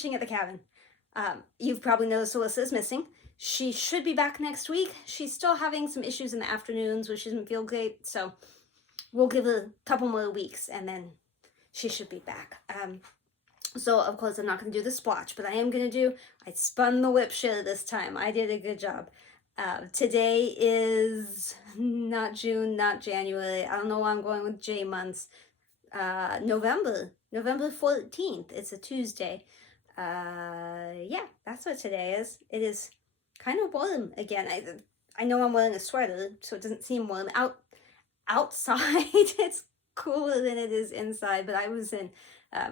Stitching at the Cabin. You've probably noticed Alyssa is missing. She should be back next week. She's still having some issues in the afternoons where she doesn't feel great, so we'll give her a couple more weeks and then she should be back. So of course I'm not going to do the splotch, but I am going to do, I spun the WIP share this time. I did a good job. Today is not June, not January. I don't know why I'm going with J months. November 14th. It's a Tuesday. Yeah, that's what today is. It is kind of warm again. I know I'm wearing a sweater, so it doesn't seem warm. Outside, it's cooler than it is inside, but I was in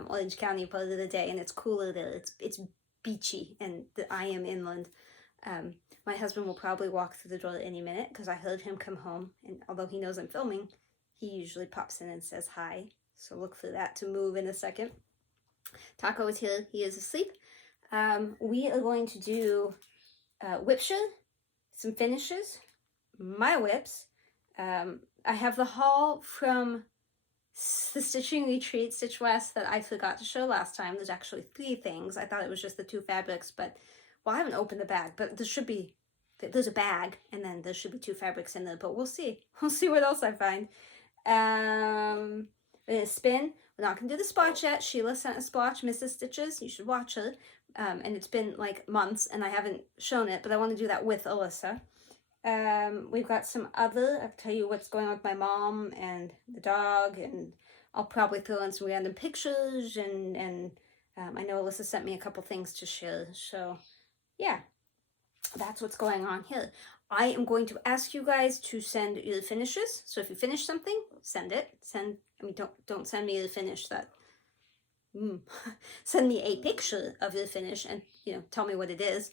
Orange County part of the day, and it's cooler there. It's beachy, and I am inland. My husband will probably walk through the door any minute, because I heard him come home, and although he knows I'm filming, he usually pops in and says hi, so look for that to move in a second. Taco is here. He is asleep. We are going to do WIP share, some finishes, my WIPs. I have the haul from the Stitching Retreat, Stitch West, that I forgot to show last time. There's actually 3 things. I thought it was just the 2 fabrics, but, well, I haven't opened the bag, but there's a bag, and then there should be 2 fabrics in there, but we'll see. We'll see what else I find. We're going to spin. We're not going to do the splotch yet. Sheila sent a splotch, Mrs. Stitches. You should watch her. And it's been like months, and I haven't shown it, but I want to do that with Alyssa. We've got some other, I'll tell you what's going on with my mom and the dog, and I'll probably throw in some random pictures, and I know Alyssa sent me a couple things to share, so yeah, that's what's going on here. I am going to ask you guys to send your finishes, so if you finish something, send it. Don't send me the finish that, send me a picture of your finish and, tell me what it is.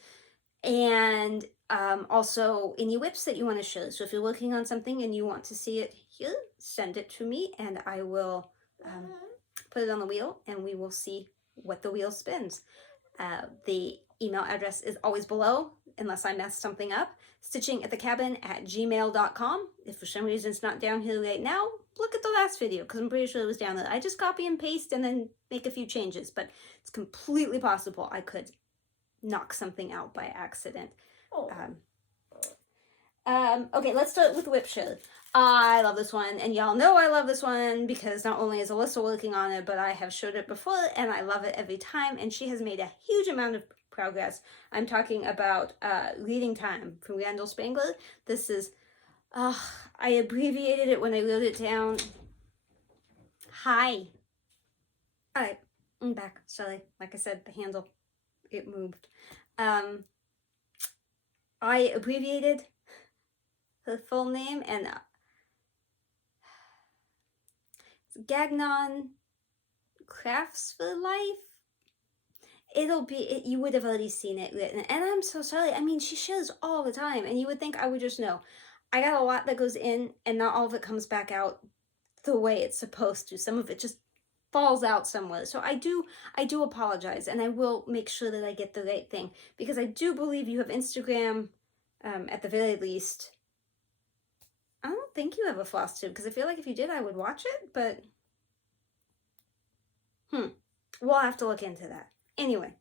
And also any WIPs that you want to share. So if you're working on something and you want to see it here, send it to me, and I will put it on the wheel, and we will see what the wheel spins. The email address is always below, unless I mess something up. StitchingAtTheCabin@gmail.com. If for some reason it's not down here right now, look at the last video, because I'm pretty sure it was down there. I just copy and paste and then make a few changes, but it's completely possible I could knock something out by accident. Okay, let's start with WIP share. I love this one, and y'all know I love this one because not only is Alyssa working on it, but I have showed it before, and I love it every time, and she has made a huge amount of progress. I'm talking about Reading Time from Randal Spangler. This is, I abbreviated it when I wrote it down. Hi. Alright, I'm back. Sorry, like I said, the handle, it moved. I abbreviated her full name, and it's Gagnon Crafts for Life. You would have already seen it written, and I'm so sorry. I mean, she shares all the time, and you would think I would just know. I got a lot that goes in, and not all of it comes back out the way it's supposed to. Some of it just falls out somewhere. So I do apologize, and I will make sure that I get the right thing, because I do believe you have Instagram, at the very least. I don't think you have a FlossTube, because I feel like if you did, I would watch it, but we'll have to look into that. Anyway,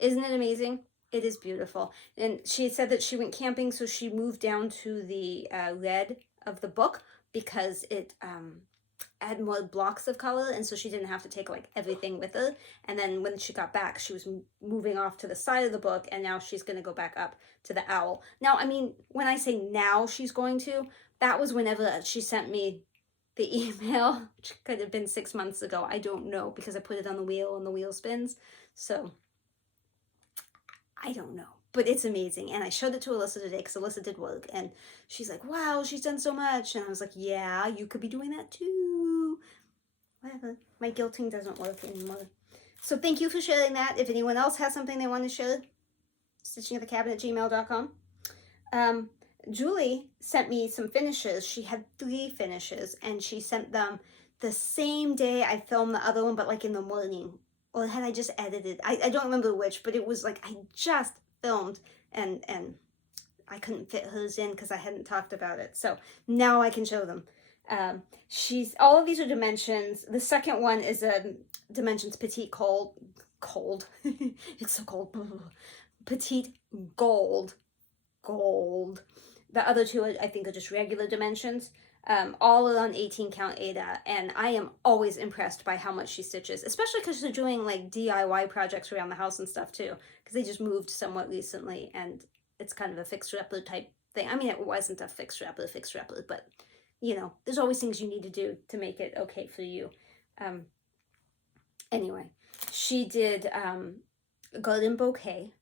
isn't it amazing? It is beautiful. And she said that she went camping, so she moved down to the red of the book because it had more blocks of color, and so she didn't have to take like everything with her. And then when she got back, she was moving off to the side of the book, and now she's going to go back up to the owl. Now, I mean, when I say now she's going to, that was whenever she sent me the email, which could have been 6 months ago. I don't know, because I put it on the wheel and the wheel spins. So I don't know, but it's amazing. And I showed it to Alyssa today because Alyssa did work, and she's like, wow, she's done so much. And I was like, yeah, you could be doing that too. Whatever. My guilting doesn't work anymore. So thank you for sharing that. If anyone else has something they want to share, StitchingAtTheCabin@gmail.com. Julie sent me some finishes. She had 3 finishes, and she sent them the same day I filmed the other one, but like in the morning. Or had I just edited? I don't remember which, but it was like I just filmed, and I couldn't fit hers in because I hadn't talked about it. So now I can show them. All of these are dimensions. The second one is a dimensions petite cold. It's so cold. Petite gold. Gold. The other two, I think, are just regular dimensions. All are on 18 count Ada, and I am always impressed by how much she stitches, especially because they're doing like DIY projects around the house and stuff too, because they just moved somewhat recently, and it's kind of a fixer-upper type thing. I mean, it wasn't a fixer-upper, but you know, there's always things you need to do to make it okay for you. Anyway, she did Garden Bouquet.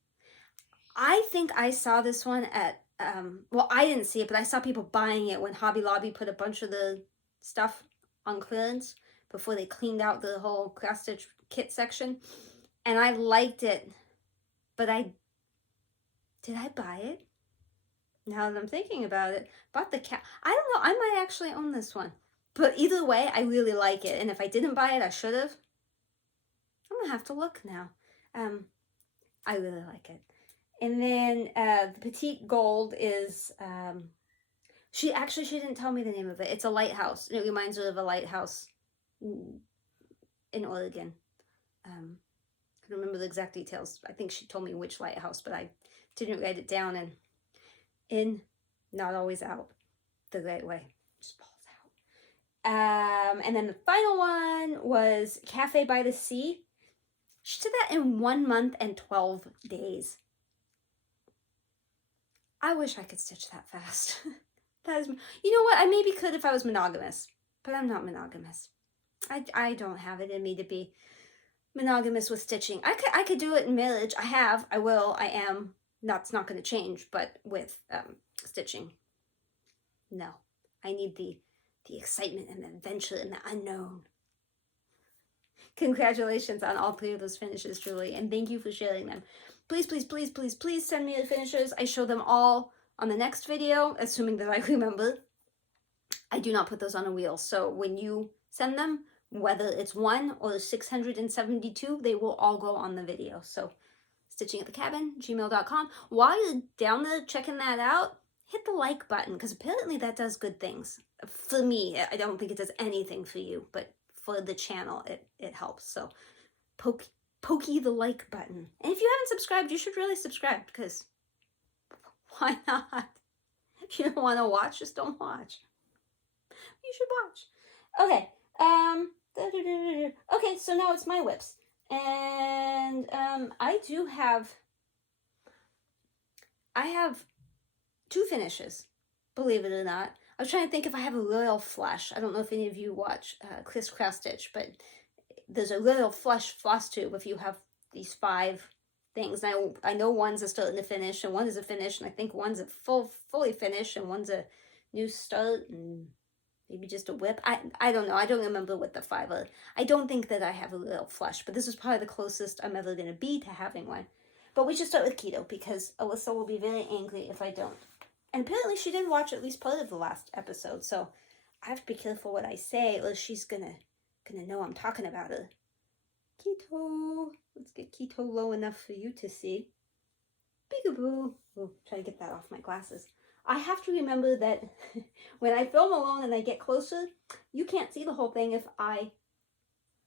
I think I saw this one at, well, I didn't see it, but I saw people buying it when Hobby Lobby put a bunch of the stuff on clearance before they cleaned out the whole cross stitch kit section. And I liked it, but did I buy it? Now that I'm thinking about it, bought the cat. I don't know, I might actually own this one. But either way, I really like it. And if I didn't buy it, I should have. I'm gonna have to look now. I really like it. And then the Petite Gold is, she didn't tell me the name of it. It's a lighthouse. And it reminds her of a lighthouse in Oregon. I don't remember the exact details. I think she told me which lighthouse, but I didn't write it down. And in, not always out the right way. Just falls out. And then the final one was Cafe by the Sea. She did that in 1 month and 12 days. I wish I could stitch that fast. That is, you know what? I maybe could if I was monogamous, but I'm not monogamous. I don't have it in me to be monogamous with stitching. I could do it in marriage. I will, I am. That's not going to change, but with stitching, no. I need the excitement and the adventure and the unknown. Congratulations on all 3 of those finishes, Julie, and thank you for sharing them. Please, please, please, please, please send me the finishes. I show them all on the next video, assuming that I remember. I do not put those on a wheel, so when you send them, whether it's 1 or 672, they will all go on the video. So, StitchingAtTheCabin@gmail.com. While you're down there checking that out, hit the like button, because apparently that does good things. For me, I don't think it does anything for you, but for the channel, it helps. So, pokey the like button. And if you haven't subscribed, you should really subscribe, because why not? If you don't want to watch, just don't watch. You should watch. Okay. Okay, so now it's my whips. And I have 2 finishes, believe it or not. I was trying to think if I have a Royal Flush. I don't know if any of you watch Chris Cross Stitch, but there's a Royal Flush floss tube if you have these 5 things. And I know one's a start and a finish, and one is a finish, and I think one's a fully finish, and one's a new start, and maybe just a whip. I don't know. I don't remember what the 5 are. I don't think that I have a Royal Flush, but this is probably the closest I'm ever going to be to having one. But we should start with keto, because Alyssa will be very angry if I don't. And apparently she did watch at least part of the last episode, so I have to be careful what I say, or she's gonna know I'm talking about her. Keto. Let's get keto low enough for you to see. Peekaboo. Oh, try to get that off my glasses. I have to remember that when I film alone and I get closer, you can't see the whole thing if I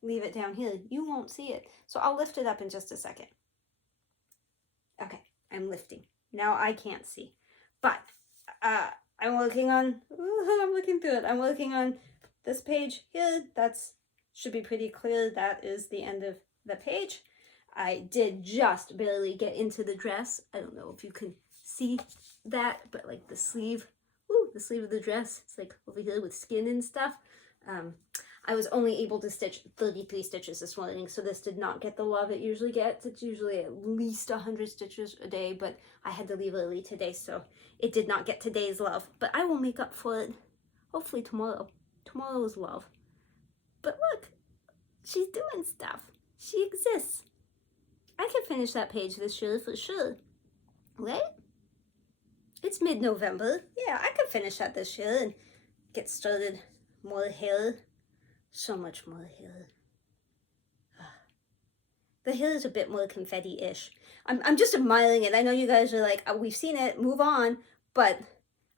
leave it down here. You won't see it. So I'll lift it up in just a second. Okay, I'm lifting. Now I can't see. But I'm working on, I'm looking through it. I'm working on this page here. That's should be pretty clear. That is the end of the page. I did just barely get into the dress. I don't know if you can see that, but like the sleeve, the sleeve of the dress, it's like over here with skin and stuff. I was only able to stitch 33 stitches this morning, so this did not get the love it usually gets. It's usually at least 100 stitches a day, but I had to leave early today, so it did not get today's love. But I will make up for it, hopefully tomorrow. Tomorrow's love. But look, she's doing stuff. She exists. I can finish that page this year for sure. Right? It's mid-November. Yeah, I could finish that this year and get started. More hair. So much more hair. The hair is a bit more confetti-ish. I'm just admiring it. I know you guys are like, oh, we've seen it, move on. But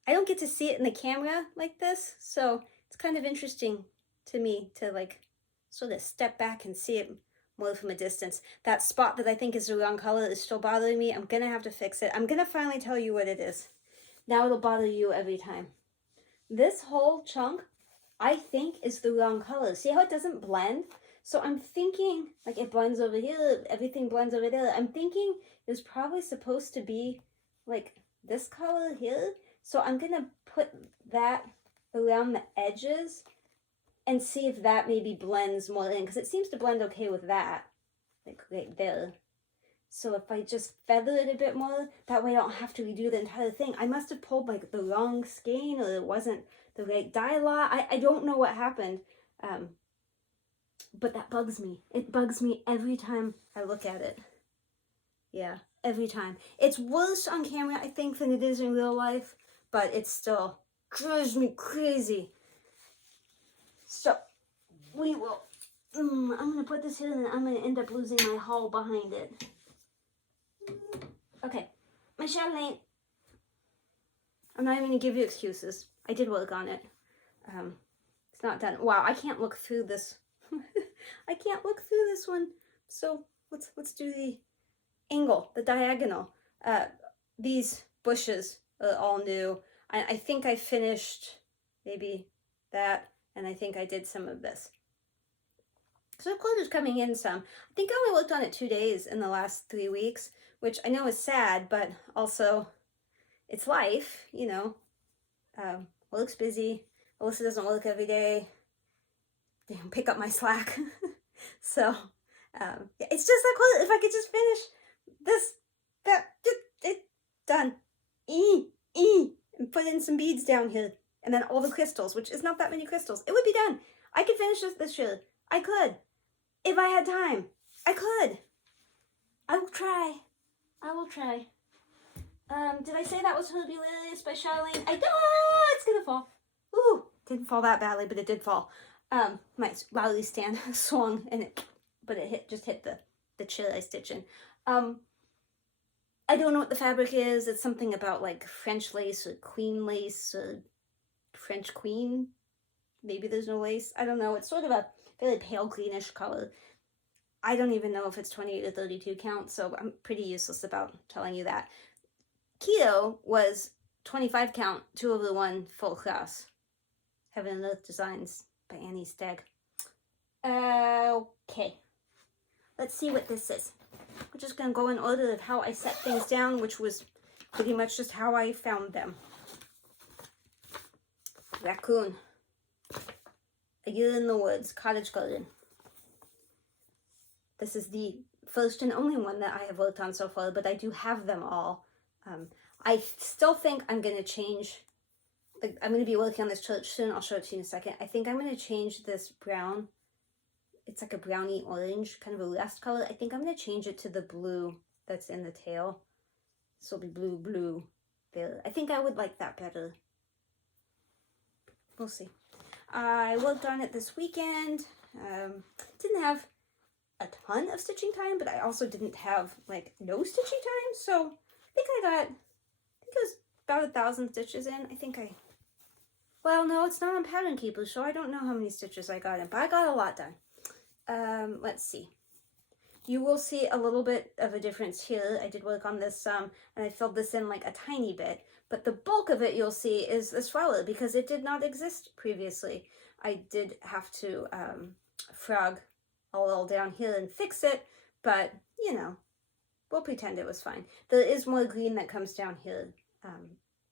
I don't get to see it in the camera like this. So it's kind of interesting to me to like sort of step back and see it more from a distance. That spot that I think is the wrong color is still bothering me. I'm gonna have to fix it. I'm gonna finally tell you what it is. Now it'll bother you every time. This whole chunk, I think, is the wrong color. See how it doesn't blend? So I'm thinking, like, it blends over here, everything blends over there. I'm thinking it was probably supposed to be, like, this color here. So I'm gonna put that around the edges and see if that maybe blends more in, because it seems to blend okay with that, like right there. So if I just feather it a bit more, that way I don't have to redo the entire thing. I must have pulled like the wrong skein, or it wasn't the right dye lot. I don't know what happened, but that bugs me. It bugs me every time I look at it. Yeah, every time. It's worse on camera, I think, than it is in real life, but it still drives me crazy. So we will, I'm going to put this here, and then I'm going to end up losing my haul behind it. Okay, my Chatelaine. I'm not even going to give you excuses. I did work on it. It's not done. Wow, I can't look through this. I can't look through this one. So let's do the angle, the diagonal. These bushes are all new. I think I finished maybe that, and I think I did some of this. So the clothes coming in some. I think I only worked on it 2 days in the last 3 weeks, which I know is sad, but also it's life, you know. Work's busy. Alyssa doesn't work every day. Pick up my slack. So yeah, it's just that close. If I could just finish this, it's done. And put in some beads down here, and then all the crystals, which is not that many crystals. It would be done. I could finish this year. I could. If I had time, I could. I will try. I will try. Did I say that was Mirabilia by Chatelaine? It's gonna fall. Ooh, didn't fall that badly, but it did fall. My rally stand swung, and it just hit the chair I stitch in. I don't know what the fabric is. It's something about like French lace or queen lace or French queen. Maybe there's no lace. I don't know. It's sort of a very pale greenish color. I don't even know if it's 28 or 32 count, so I'm pretty useless about telling you that. Keto was 25 count, 2/1 full class. Heaven and Earth Designs by Annie Stagg. Okay. Let's see what this is. We're just going to go in order of how I set things down, which was pretty much just how I found them. Raccoon. A Year in the Woods, Cottage Garden. This is the first and only one that I have worked on so far, but I do have them all. I still think I'm going to change. I'm going to be working on this church soon. I'll show it to you in a second. I think I'm going to change this brown. It's like a brownie orange, kind of a rust color. I think I'm going to change it to the blue that's in the tail. This will be blue there. I think I would like that better. We'll see. I worked on it this weekend. Didn't have a ton of stitching time, but I also didn't have like no stitching time. So I think it was about 1,000 stitches in. Well, no, it's not on Pattern Keeper, so I don't know how many stitches I got in, but I got a lot done. Let's see. You will see a little bit of a difference here. I did work on this some, and I filled this in like a tiny bit, but the bulk of it you'll see is this flower because it did not exist previously. I did have to frog a little down here and fix it, but you know, we'll pretend it was fine. There is more green that comes down here,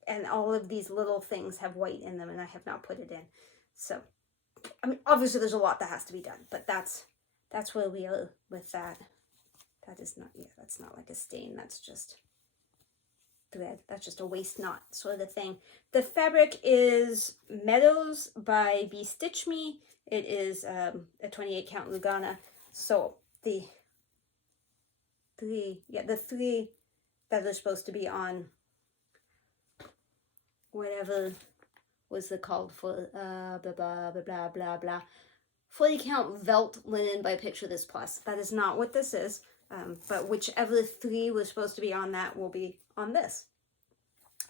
and all of these little things have white in them, and I have not put it in. So, I mean, obviously there's a lot that has to be done, but that's where we are with that. That is not, yeah, that's not like a stain. That's just thread. That's just a waist knot sort of thing. The fabric is Meadows by Be Stitch Me. It is a 28 count Lugana. So the three that are supposed to be on whatever was it called for blah blah blah blah blah blah 40 count Velt linen by Picture This Plus. That is not what this is, but whichever 3 was supposed to be on that will be on this.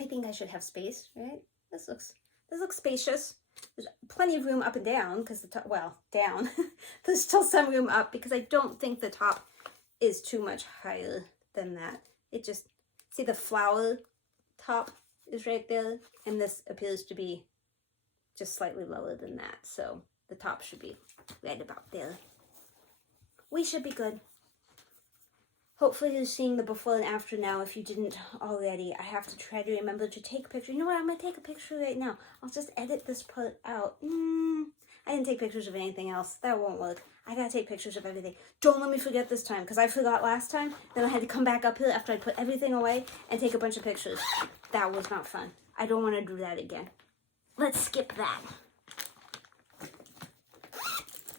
I think I should have space, right? This looks spacious. There's plenty of room up and down because the top, well, down. There's still some room up because I don't think the top is too much higher than that. It just, see the flower top is right there, and this appears to be just slightly lower than that. So the top should be right about there. We should be good. Hopefully you're seeing the before and after now if you didn't already. I have to try to remember to take a picture. You know what? I'm going to take a picture right now. I'll just edit this part out. I didn't take pictures of anything else. That won't work. I got to take pictures of everything. Don't let me forget this time, because I forgot last time. Then I had to come back up here after I put everything away and take a bunch of pictures. That was not fun. I don't want to do that again. Let's skip that.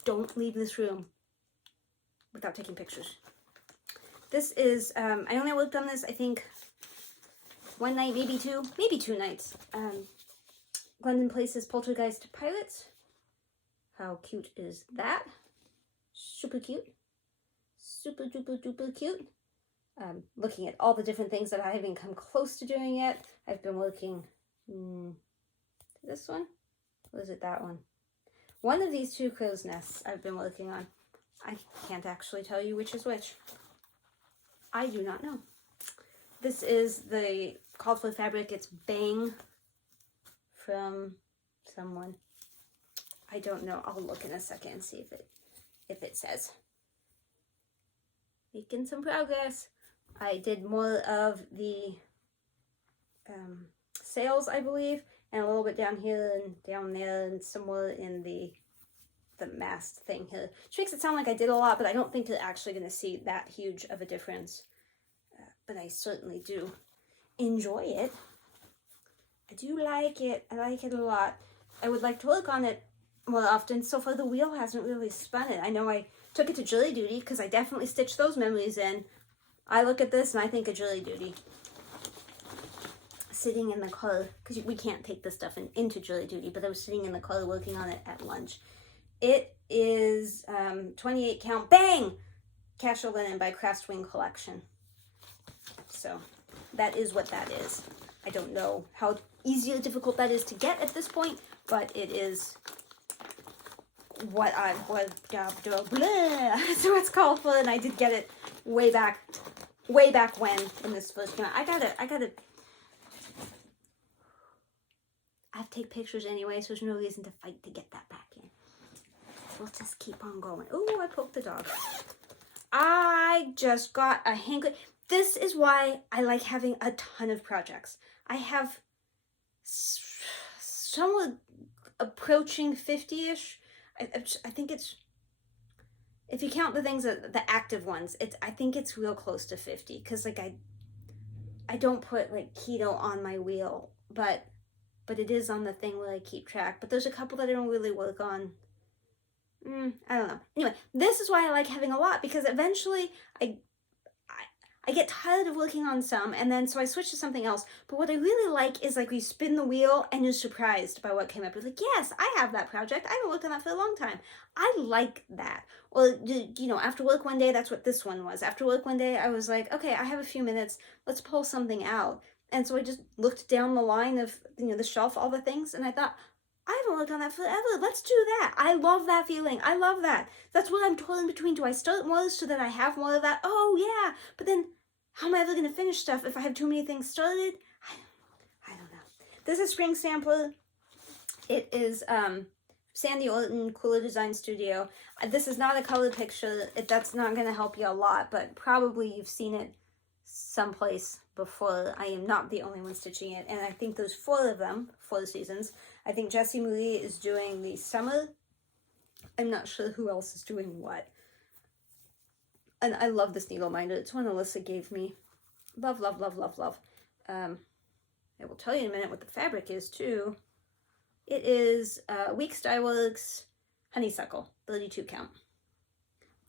Don't leave this room without taking pictures. This is, I only worked on this, I think, one night, maybe two nights. Glendon Place's Poltergeist Pirates. How cute is that? Super cute. Super duper duper cute. Looking at all the different things that I haven't come close to doing yet. I've been working, this one? Or is it that one? One of these two crow's nests I've been working on. I can't actually tell you which is which. I do not know. This is the call for fabric. It's Bang from someone. I don't know. I'll look in a second and see if it says. Making some progress. I did more of the sails, I believe, and a little bit down here and down there and somewhere in the mast thing here. Which makes it sound like I did a lot, but I don't think you're actually going to see that huge of a difference. But I certainly do enjoy it. I do like it. I like it a lot. I would like to work on it more often. So far, the wheel hasn't really spun it. I know I took it to jury duty because I definitely stitched those memories in. I look at this and I think of jury duty. Sitting in the car, because we can't take this stuff into jury duty, but I was sitting in the car working on it at lunch. It is 28 count. Bang! Casual Linen by Craftwing Collection. So that is what that is. I don't know how easy or difficult that is to get at this point, but it is what I was, so it's called for, and I did get it way back when in this first came out. I gotta have to take pictures anyway, so there's no reason to fight to get that back in. We'll just keep on going. Oh, I poked the dog. I just got a hanker. This is why I like having a ton of projects. I have somewhat approaching 50-ish. I think it's, if you count the things, the active ones, I think it's real close to 50. Because like I don't put like keto on my wheel, but it is on the thing where I keep track. But there's a couple that I don't really work on. I don't know. Anyway, this is why I like having a lot, because eventually I get tired of working on some, and then so I switch to something else. But what I really like is like we spin the wheel and you're surprised by what came up. You're like, yes, I have that project. I've been working on that for a long time. I like that. Or, you know, after work one day, that's what this one was. After work one day, I was like, okay, I have a few minutes. Let's pull something out. And so I just looked down the line of, you know, the shelf, all the things, and I thought, I haven't worked on that forever. Let's do that. I love that feeling. I love that. That's what I'm torn between. Do I start more so that I have more of that? Oh, yeah. But then how am I ever going to finish stuff if I have too many things started? I don't know. This is Spring Sampler. It is Sandy Orton, Cooler Design Studio. This is not a color picture. That's not going to help you a lot, but probably you've seen it someplace before. I am not the only one stitching it, and I think there's 4 of them, 4 seasons. I think Jessie Marie is doing the summer. I'm not sure who else is doing what. And I love this needle minder. It's one Alyssa gave me. Love, love, love, love, love. I will tell you in a minute what the fabric is, too. It is Weeks Dye Works Honeysuckle, 32 count.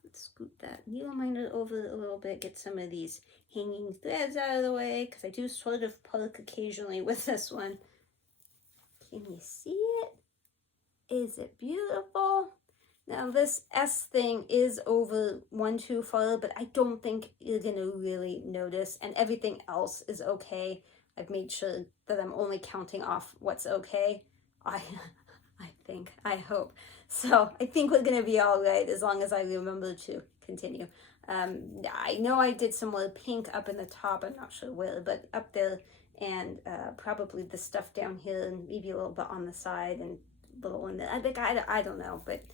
Let's scoot that needle minder over a little bit, get some of these hanging threads out of the way, because I do sort of poke occasionally with this one. Can you see it? Is it beautiful? Now this S thing is over 1 too far, but I don't think you're gonna really notice, and everything else is okay. I've made sure that I'm only counting off what's okay. I think. I hope. So I think we're going to be all right as long as I remember to continue. I know I did some more pink up in the top. I'm not sure where, but up there, and probably the stuff down here, and maybe a little bit on the side and a little in the, I don't know, but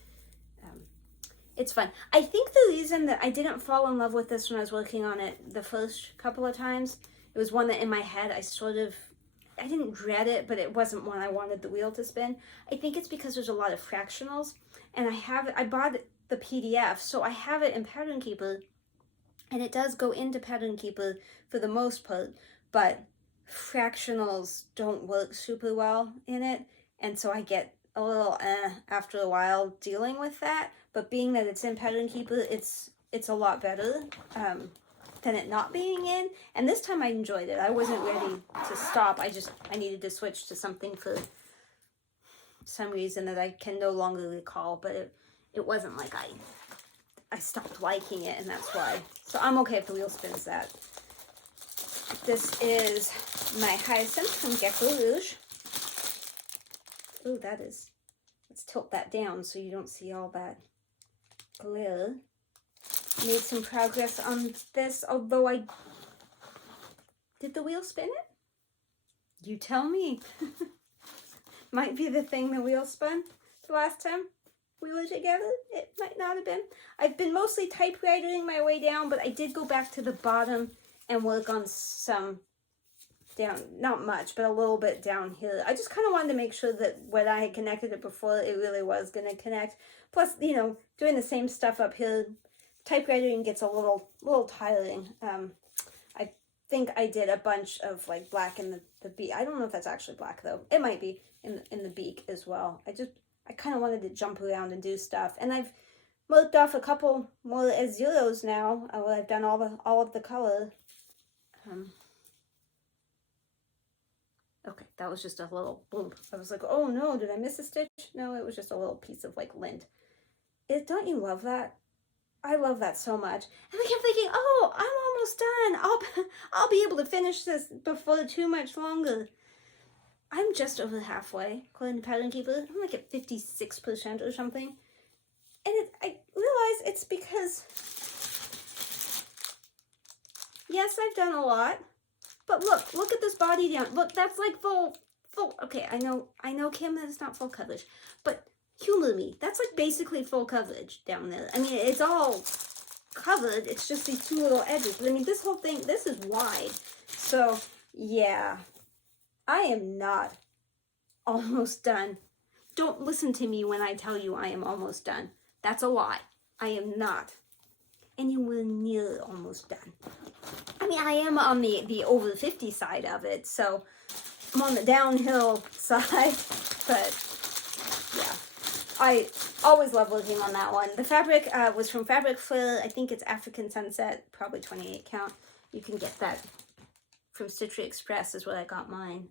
it's fun. I think the reason that I didn't fall in love with this when I was working on it the first couple of times, it was one that in my head I didn't dread it, but it wasn't one I wanted the wheel to spin. I think it's because there's a lot of fractionals, and I bought the PDF, so I have it in Pattern Keeper, and it does go into Pattern Keeper for the most part, but fractionals don't work super well in it, and so I get a little after a while dealing with that. But being that it's in Pattern Keeper, it's a lot better than it not being in. And this time I enjoyed it. I wasn't ready to stop. I needed to switch to something for some reason that I can no longer recall. But it wasn't like I stopped liking it, and that's why. So I'm okay if the wheel spins that. This is my Hyacinth from Gecko Rouge. Ooh, let's tilt that down so you don't see all that glare. Made some progress on this, although did the wheel spin it? You tell me. Might be the thing the wheel spun the last time we were together. It might not have been. I've been mostly typewritering my way down, but I did go back to the bottom and work on some down, not much, but a little bit down here. I just kind of wanted to make sure that when I had connected it before, it really was going to connect. Plus, you know, doing the same stuff up here, typewriting gets a little tiring. I think I did a bunch of like black in the beak. I don't know if that's actually black though. It might be in the beak as well. I kind of wanted to jump around and do stuff, and I've marked off a couple more as zeros now. I've done all of the color. Okay, that was just a little boom. I was like, oh no, did I miss a stitch? No, it was just a little piece of like lint. Don't you love that? I love that so much. And I kept thinking, oh, I'm almost done. I'll be able to finish this before too much longer. I'm just over halfway, according to Pattern Keeper. I'm like at 56% or something. And I realize it's because, yes, I've done a lot. But look at this body down. Look, that's like full, okay, I know, Kim, that it's not full coverage, but humor me. That's like basically full coverage down there. I mean, it's all covered. It's just these two little edges. But I mean, this whole thing, this is wide. So, yeah, I am not almost done. Don't listen to me when I tell you I am almost done. That's a lie. I am not anywhere near almost done. I mean, I am on the over 50 side of it, so I'm on the downhill side, but yeah, I always love working on that one. The fabric was from Fabric Flare. I think it's African Sunset, probably 28 count. You can get that from Stitchery Express is where I got mine.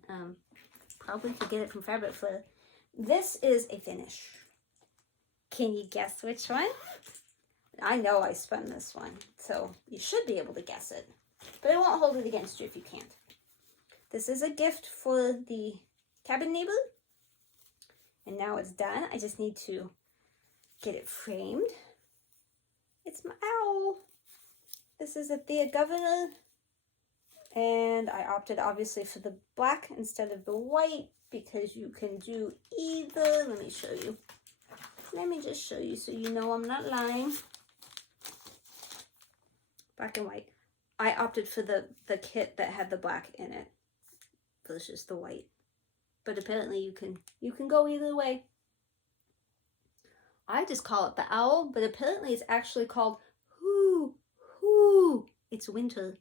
Probably could get it from Fabric Flare. This is a finish. Can you guess which one? I know I spun this one, so you should be able to guess it. But I won't hold it against you if you can't. This is a gift for the cabin neighbor. And now it's done. I just need to get it framed. It's my owl. This is a Thea Governor. And I opted obviously for the black instead of the white because you can do either. Let me show you. Let me just show you so you know I'm not lying. Black and white. I opted for the kit that had the black in it versus the white. But apparently you can go either way. I just call it the owl, but apparently it's actually called hoo hoo. It's winter.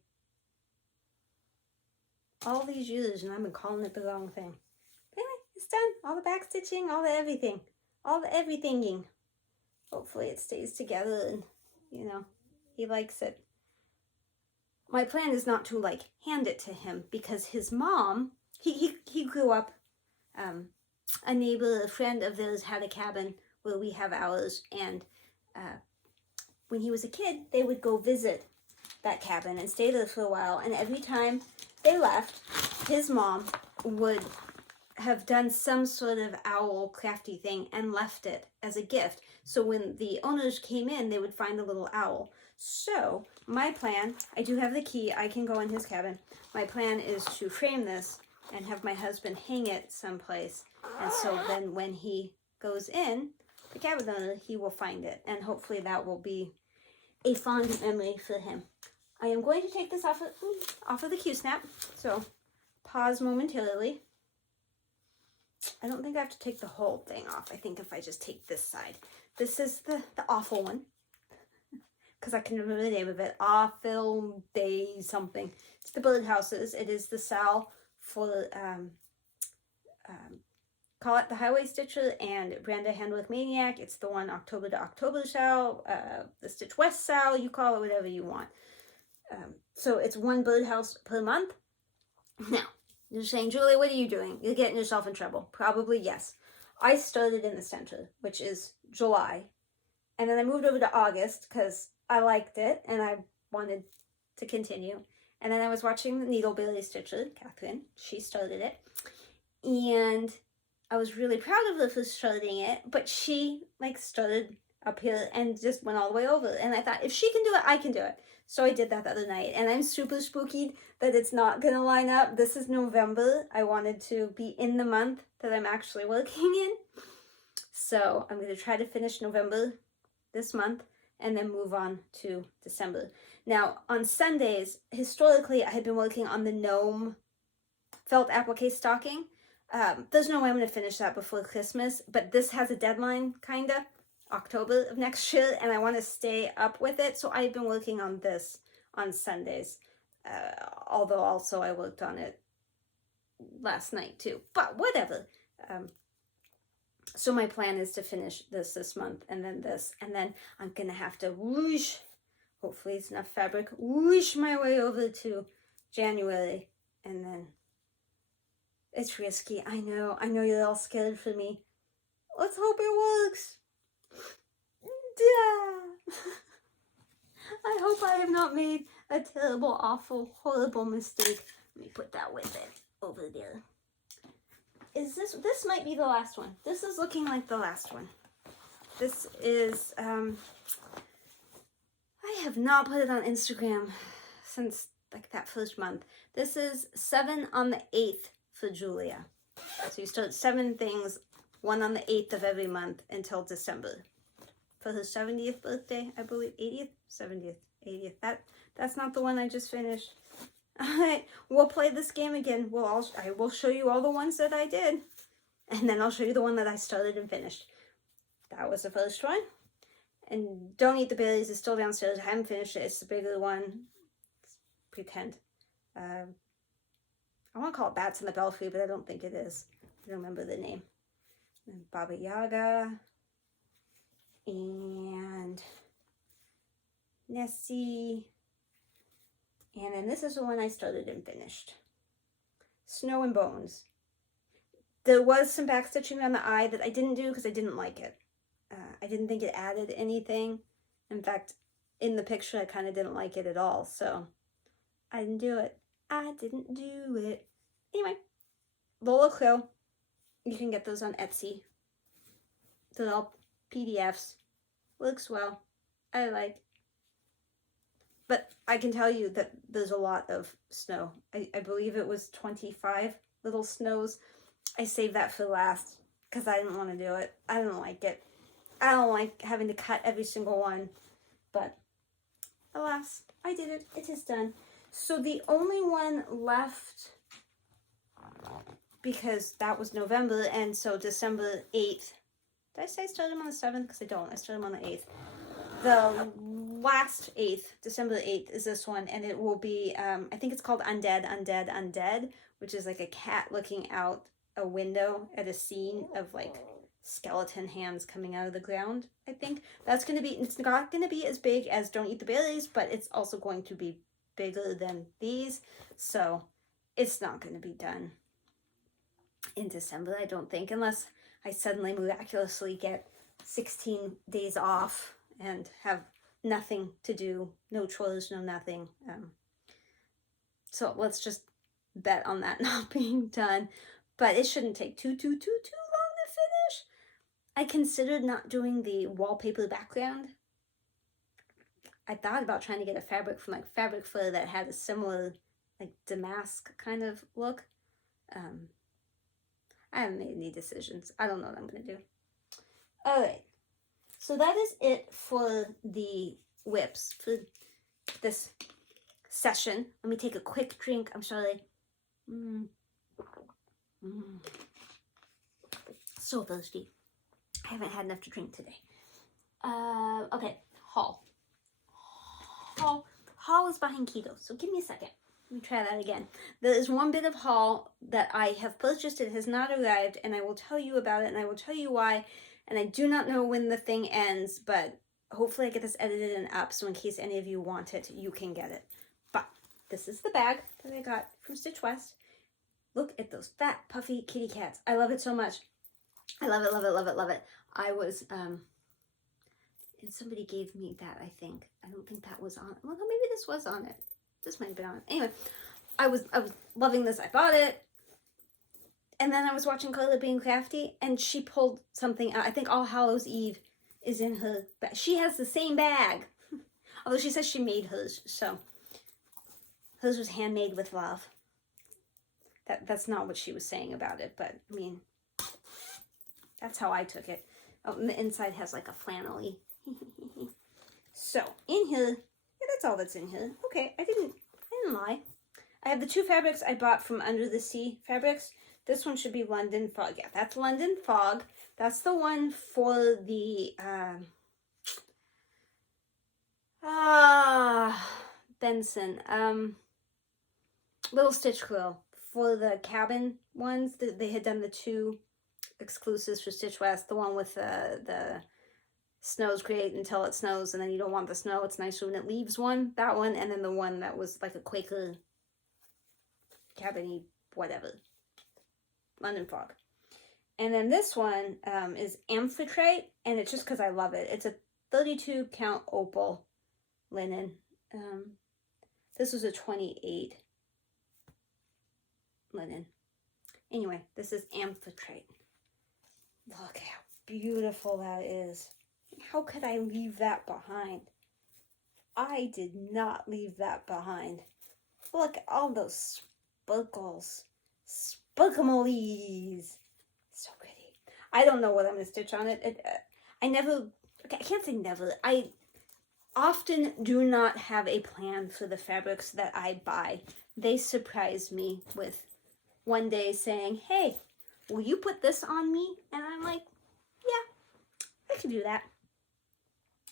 All these years and I've been calling it the wrong thing. But anyway, it's done. All the back stitching, all the everything. All the everythinging. Hopefully it stays together and, you know, he likes it. My plan is not to, like, hand it to him because his mom, he grew up, a neighbor, a friend of theirs had a cabin where we have ours, and when he was a kid, they would go visit that cabin and stay there for a while, and every time they left, his mom would have done some sort of owl crafty thing and left it as a gift. So when the owners came in, they would find a little owl. So my plan, I do have the key, I can go in his cabin. My plan is to frame this and have my husband hang it someplace. And so then when he goes in, the cabin owner, he will find it. And hopefully that will be a fond memory for him. I am going to take this off of the Q-snap. So pause momentarily. I don't think I have to take the whole thing off. I think if I just take this side. This is the awful one. Because I can remember the name of it. Awful Day something. It's the birdhouses. It is the Sal for Call It the Highway Stitcher and Branda Handwork Maniac. It's the one October to October Sal. The Stitch West Sal. You call it whatever you want. So it's one birdhouse per month. Now, you're saying, Julie, what are you doing? You're getting yourself in trouble. Probably, yes. I started in the center, which is July. And then I moved over to August because I liked it and I wanted to continue. And then I was watching the Needleberry Stitcher, Catherine. She started it. And I was really proud of her for starting it. But she, started up here and just went all the way over. And I thought, if she can do it, I can do it. So I did that the other night, and I'm super spooky that it's not going to line up. This is November. I wanted to be in the month that I'm actually working in. So I'm going to try to finish November this month and then move on to December. Now, on Sundays, historically, I had been working on the gnome felt applique stocking. There's no way I'm going to finish that before Christmas, but this has a deadline, kind of. October of next year, and I want to stay up with it. So I've been working on this on Sundays, although also I worked on it last night too, but whatever. So my plan is to finish this month, and then this, and then I'm gonna have to whoosh, hopefully it's enough fabric, whoosh my way over to January, and then it's risky. I know you're all scared for me. Let's hope it works. Yeah. I hope I have not made a terrible, awful, horrible mistake. Let me put that with it over there. This might be the last one. This is looking like the last one. This is, I have not put it on Instagram since that first month. This is 7 on the 8th for Julia. So you start 7 things, 1 on the 8th of every month until December. For her 70th birthday, I believe, 80th, 70th, 80th. That's not the one I just finished. All right, we'll play this game again. I will show you all the ones that I did, and then I'll show you the one that I started and finished. That was the first one. And Don't Eat the Berries is still downstairs. I haven't finished it. It's the bigger one. Let's pretend. I want to call it Bats in the Belfry, but I don't think it is. I don't remember the name. And Baba Yaga. And Nessie. And then this is the one I started and finished. Snow and Bones. There was some backstitching on the eye that I didn't do because I didn't like it. I didn't think it added anything. In fact, in the picture, I kind of didn't like it at all. So I didn't do it. Anyway, Lola Quill. You can get those on Etsy. They're all PDFs. Looks well. I like. But I can tell you that there's a lot of snow. I believe it was 25 little snows. I saved that for last because I didn't want to do it. I didn't like it. I don't like having to cut every single one. But alas, I did it. It is done. So the only one left, because that was November, and so December 8th. Did I say I started them on the 7th? Because I don't. I started them on the 8th. The last 8th, December 8th, is this one, and it will be, I think it's called Undead, Undead, Undead, which is like a cat looking out a window at a scene of like skeleton hands coming out of the ground, I think. That's going to be, it's not going to be as big as Don't Eat the Berries, but it's also going to be bigger than these, so it's not going to be done in December, I don't think, unless I suddenly miraculously get 16 days off and have nothing to do, no chores, no nothing. So let's just bet on that not being done. but it shouldn't take too long to finish. I considered not doing the wallpaper background. I thought about trying to get a fabric from like Fabric Fur that had a similar like damask kind of look. I haven't made any decisions. I don't know what I'm going to do. All right. So that is it for the WIPs for this session. Let me take a quick drink. I'm sorry. So thirsty. I haven't had enough to drink today. Okay. Haul is behind keto. So give me a second. Let me try that again. There is one bit of haul that I have purchased. It has not arrived, and I will tell you about it, and I will tell you why. And I do not know when the thing ends, but hopefully I get this edited and up, so in case any of you want it, you can get it. But this is the bag that I got from Stitch West. Look at those fat, puffy kitty cats. I love it so much. I love it, love it, love it, love it. I was, and somebody gave me that, I think. I don't think that was on, well, maybe this was on it. This might have been on it. Anyway, I was loving this. I bought it. And then I was watching Karla being crafty, and she pulled something out. I think All Hallows Eve is in her bag. She has the same bag. Although she says she made hers, so hers was handmade with love. That's not what she was saying about it, but I mean, that's how I took it. Oh, and the inside has like a flannel-y. So, in here, yeah, that's all that's in here. Okay, I didn't lie. I have the two fabrics I bought from Under the Sea Fabrics. This one should be London Fog. Yeah, that's London Fog. That's the one for the, Benson. Little Stitch Quill. For the cabin ones, they had done the two exclusives for Stitch West. The one with the snows great until it snows, and then you don't want the snow. It's nicer when it leaves one. That one, and then the one that was like a Quaker cabin-y whatever. London Fog. And then this one is Amphitrite, and it's just because I love it. It's a 32 count opal linen. This was a 28 linen. Anyway, this is Amphitrite. Look how beautiful that is. How could I leave that behind? I did not leave that behind. Look at all those sparkles. Sparklemolies. So pretty. I don't know what I'm going to stitch on it. I can't say never. I often do not have a plan for the fabrics that I buy. They surprise me with one day saying, hey, will you put this on me? And I'm like, yeah, I can do that.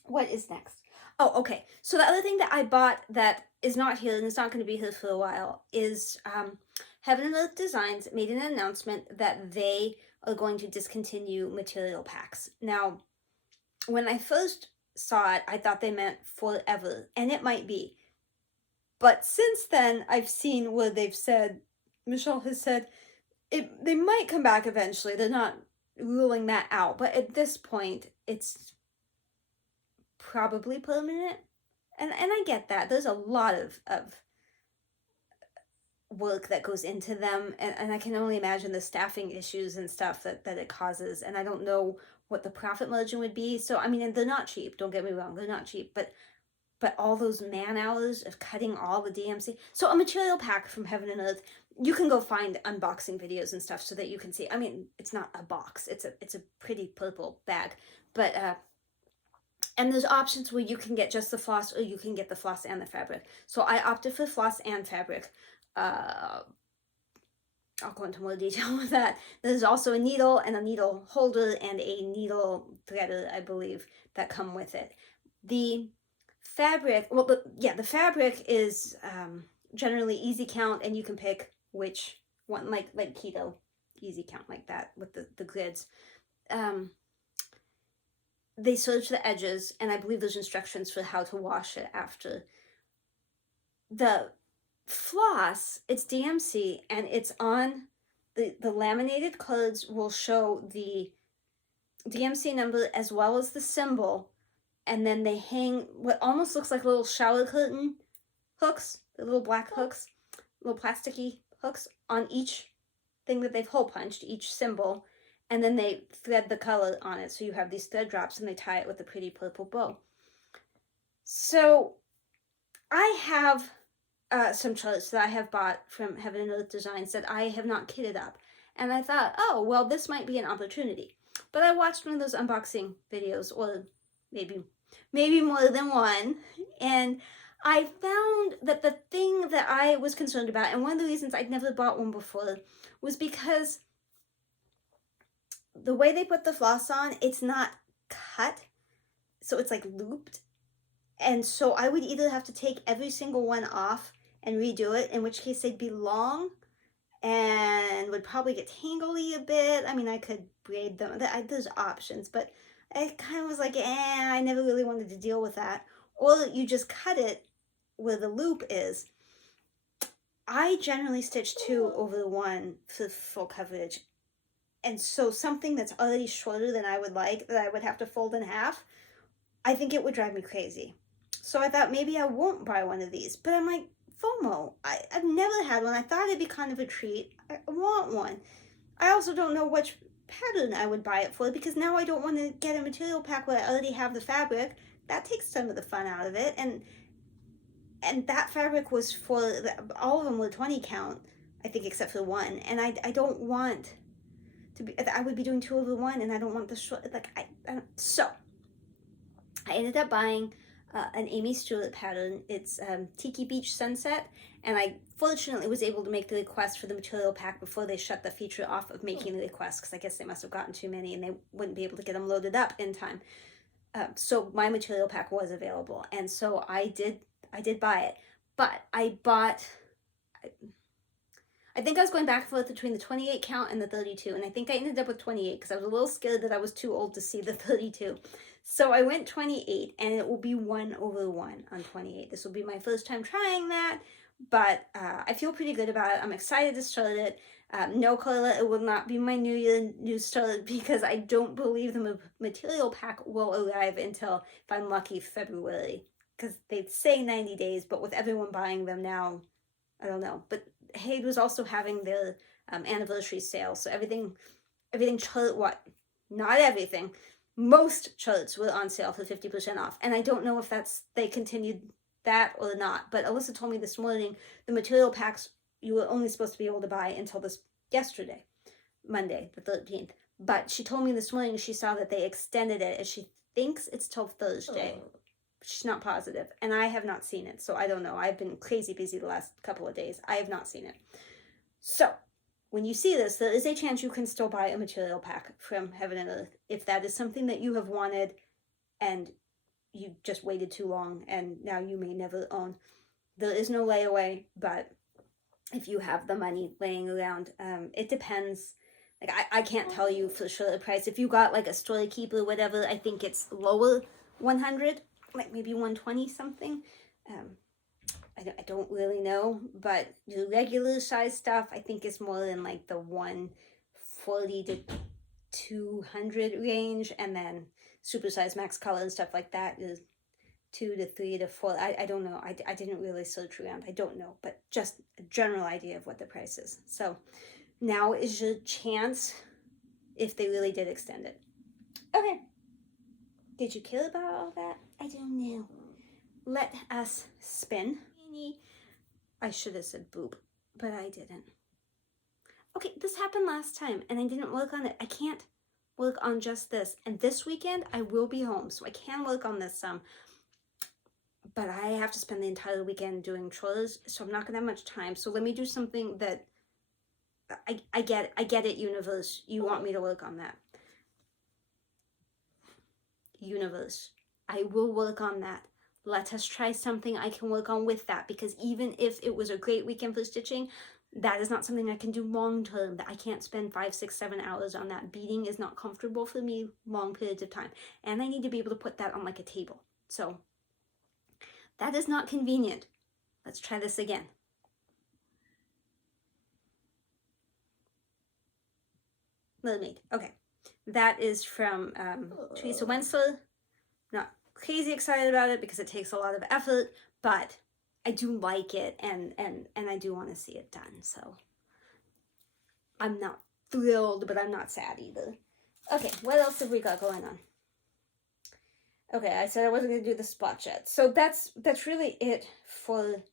What is next? Oh, okay. So the other thing that I bought that is not here, and it's not going to be here for a while, is Heaven and Earth Designs made an announcement that they are going to discontinue material packs. Now, when I first saw it, I thought they meant forever, and it might be. But since then, I've seen where they've said, Michelle has said, they might come back eventually. They're not ruling that out. But at this point, it's probably permanent. And I get that. There's a lot of work that goes into them. And I can only imagine the staffing issues and stuff that it causes. And I don't know what the profit margin would be. So, I mean, and they're not cheap. Don't get me wrong. They're not cheap. But all those man hours of cutting all the DMC. So a material pack from Heaven and Earth, you can go find unboxing videos and stuff so that you can see. I mean, it's not a box. It's a pretty purple bag. But, and there's options where you can get just the floss or you can get the floss and the fabric. So I opted for floss and fabric. I'll go into more detail with that. There's also a needle and a needle holder and a needle threader, I believe, that come with it. The fabric, well, the fabric is generally easy count, and you can pick which one, like keto, easy count like that with the grids. They serge the edges, and I believe there's instructions for how to wash it after. The floss, it's DMC, and it's on the laminated cards will show the DMC number as well as the symbol, and then they hang what almost looks like little shower curtain hooks, the little black hooks, little plasticky hooks on each thing that they've hole punched, each symbol, and then they thread the color on it. So you have these thread drops and they tie it with a pretty purple bow. So I have some charts that I have bought from Heaven and Earth Designs that I have not kitted up. And I thought, oh, well, this might be an opportunity. But I watched one of those unboxing videos, or maybe more than one, and I found that the thing that I was concerned about, and one of the reasons I'd never bought one before, was because the way they put the floss on, it's not cut, so it's like looped. And so I would either have to take every single one off and redo it, in which case they'd be long and would probably get tangly a bit. I mean, I could braid them. There's options, but I kind of was like, I never really wanted to deal with that. Or you just cut it where the loop is. I generally stitch 2 over 1 for full coverage. And so something that's already shorter than I would like, that I would have to fold in half, I think it would drive me crazy. So I thought maybe I won't buy one of these. But I'm like, FOMO. I've never had one. I thought it'd be kind of a treat. I want one. I also don't know which pattern I would buy it for, because now I don't want to get a material pack where I already have the fabric. That takes some of the fun out of it. And that fabric was for, all of them were 20 count, I think, except for one. And I don't want to be, I would be doing 2 over 1, and I don't want the short, like, so I ended up buying an Amy Stewart pattern. It's Tiki Beach Sunset, and I fortunately was able to make the request for the material pack before they shut the feature off of making the request, because I guess they must have gotten too many and they wouldn't be able to get them loaded up in time. So my material pack was available, and so I did buy it. But I think I was going back and forth between the 28 count and the 32, and I think I ended up with 28 because I was a little scared that I was too old to see the 32. So I went 28, and it will be 1 over 1 on 28. This will be my first time trying that, but I feel pretty good about it. I'm excited to start it. No, Karla, it will not be my New Year new start, because I don't believe the material pack will arrive until, if I'm lucky, February. Because they say 90 days, but with everyone buying them now, I don't know. But HAED was also having their anniversary sale, so everything chart, not everything, most charts were on sale for 50% off. And I don't know if they continued that or not, but Alyssa told me this morning the material packs you were only supposed to be able to buy until yesterday, Monday the 13th. But she told me this morning she saw that they extended it, and she thinks it's till Thursday. She's not positive, and I have not seen it, so I don't know. I've been crazy busy the last couple of days. I have not seen it. So when you see this, there is a chance you can still buy a material pack from Heaven and Earth if that is something that you have wanted and you just waited too long and now you may never own. There is no layaway, but if you have the money laying around, it depends. Like, I can't tell you for sure the price. If you got like a Story Keeper or whatever, I think it's lower 100, like maybe 120 something. I don't really know, but the regular size stuff I think is more than like the 140 to 200 range, and then super size max color and stuff like that is 2 to 3 to 4. I don't know. I didn't really search around. I don't know, but just a general idea of what the price is. So now is your chance if they really did extend it. Okay. Did you care about all that? I don't know. Let us spin. I should have said boob, but I didn't. Okay, this happened last time, and I didn't work on it. I can't work on just this. And this weekend, I will be home, so I can work on this some. But I have to spend the entire weekend doing chores, so I'm not going to have much time. So let me do something that... I get it, universe. You want me to work on that. Universe, I will work on that. Let us try something I can work on with that, because even if it was a great weekend for stitching, that is not something I can do long term. That I can't spend 5, 6, 7 hours on that. Beading is not comfortable for me long periods of time, and I need to be able to put that on like a table. So that is not convenient. Let's try this again. Mermaid. Okay, that is from Teresa Wenzel. Not crazy excited about it because it takes a lot of effort, but I do like it, and I do want to see it done. So I'm not thrilled, but I'm not sad either. Okay, what else have we got going on? Okay, I said I wasn't going to do the spot yet. So that's really it for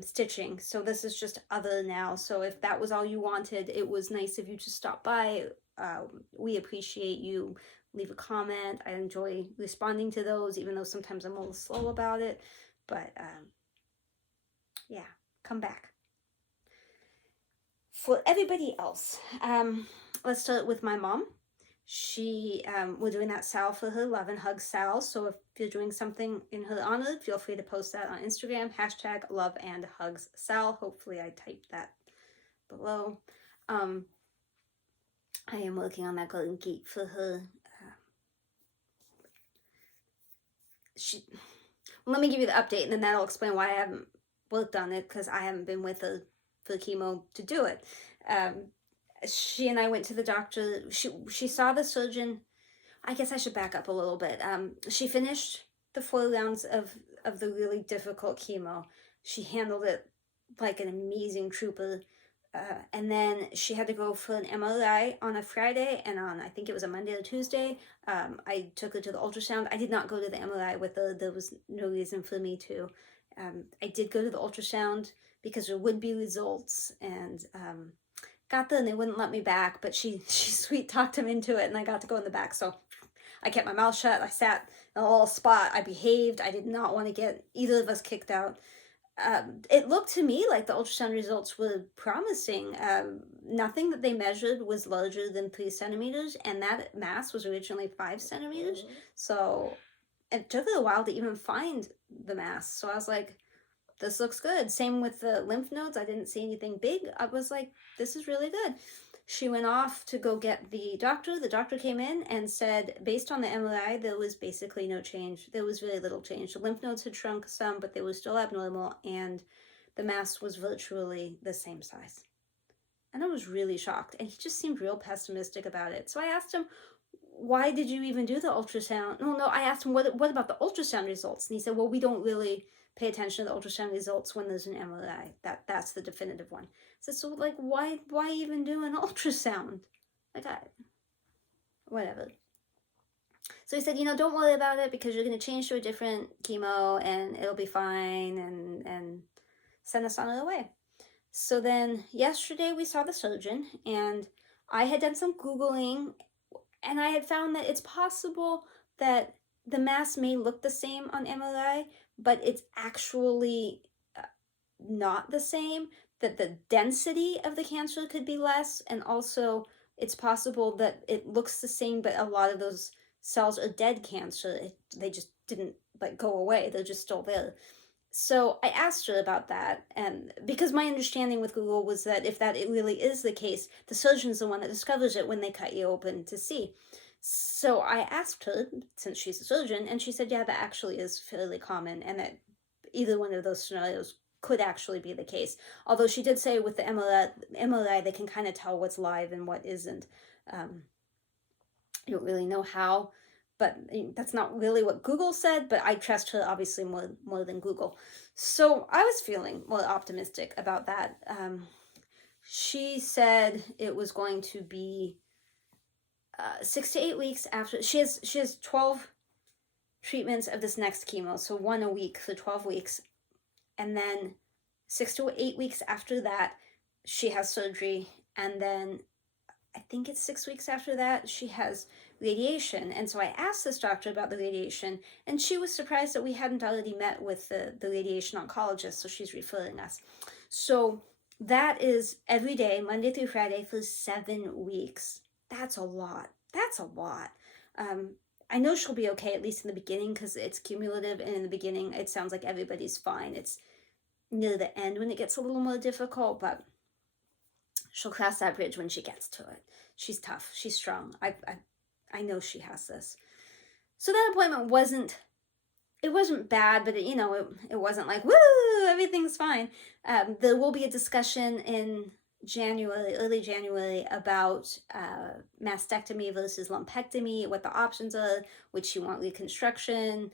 stitching. So this is just other now. So if that was all you wanted, it was nice of you to stop by. We appreciate you. Leave a comment. I enjoy responding to those, even though sometimes I'm a little slow about it. But yeah, come back. For everybody else, let's start with my mom. She, we're doing that sal for her, Love and Hug Sal. So if you're doing something in her honor, feel free to post that on Instagram, hashtag Love and Hugs Sal. Hopefully I typed that below. I am working on that golden gate for her. Let me give you the update, and then that'll explain why I haven't worked on it, because I haven't been with her for chemo to do it. She and I went to the doctor. She saw the surgeon. I guess I should back up a little bit. She finished the 4 rounds of the really difficult chemo. She handled it like an amazing trooper. And then she had to go for an MRI on a Friday, and on, I think it was a Monday or Tuesday, I took her to the ultrasound. I did not go to the MRI with her. There was no reason for me to. I did go to the ultrasound because there would be results, and got there and they wouldn't let me back, but she sweet talked him into it, and I got to go in the back. So I kept my mouth shut. I sat in a little spot. I behaved. I did not want to get either of us kicked out. It looked to me like the ultrasound results were promising. Nothing that they measured was larger than 3 centimeters, and that mass was originally 5 centimeters. So it took her a while to even find the mass. So I was like, this looks good. Same with the lymph nodes. I didn't see anything big. I was like, this is really good. She went off to go get the doctor. The doctor came in and said, based on the MRI, there was basically no change. There was very little change. The lymph nodes had shrunk some, but they were still abnormal, and the mass was virtually the same size. And I was really shocked, and he just seemed real pessimistic about it. So I asked him, why did you even do the ultrasound? No, I asked him, what about the ultrasound results? And he said, well, we don't really pay attention to the ultrasound results when there's an MRI. That's the definitive one. So like, why even do an ultrasound? Like, whatever. So he said, don't worry about it, because you're going to change to a different chemo and it'll be fine, and send us on our way. So then yesterday we saw the surgeon, and I had done some Googling, and I had found that it's possible that the mass may look the same on MRI, but it's actually not the same, that the density of the cancer could be less, and also it's possible that it looks the same, but a lot of those cells are dead cancer. They just didn't go away. They're just still there. So I asked her about that, and because my understanding with Google was that if that it really is the case, the surgeon's the one that discovers it when they cut you open to see. So I asked her, since she's a surgeon, and she said, yeah, that actually is fairly common, and that either one of those scenarios could actually be the case. Although she did say with the MRI they can kind of tell what's live and what isn't. You don't really know how, but that's not really what Google said, but I trust her obviously more than Google. So I was feeling more optimistic about that. She said it was going to be 6 to 8 weeks after. She has 12 treatments of this next chemo, so 1 a week for 12 weeks. And then 6 to 8 weeks after that, she has surgery. And then I think it's 6 weeks after that, she has radiation. And so I asked this doctor about the radiation, and she was surprised that we hadn't already met with the radiation oncologist, so she's referring us. So that is every day, Monday through Friday, for 7 weeks. That's a lot. That's a lot. I know she'll be okay, at least in the beginning, because it's cumulative, and in the beginning, it sounds like everybody's fine. It's near the end when it gets a little more difficult, but she'll cross that bridge when she gets to it. She's tough. She's strong. I know she has this. So that appointment wasn't bad, but it wasn't like, woo, everything's fine. There will be a discussion in early January, about mastectomy versus lumpectomy, what the options are, would you want reconstruction,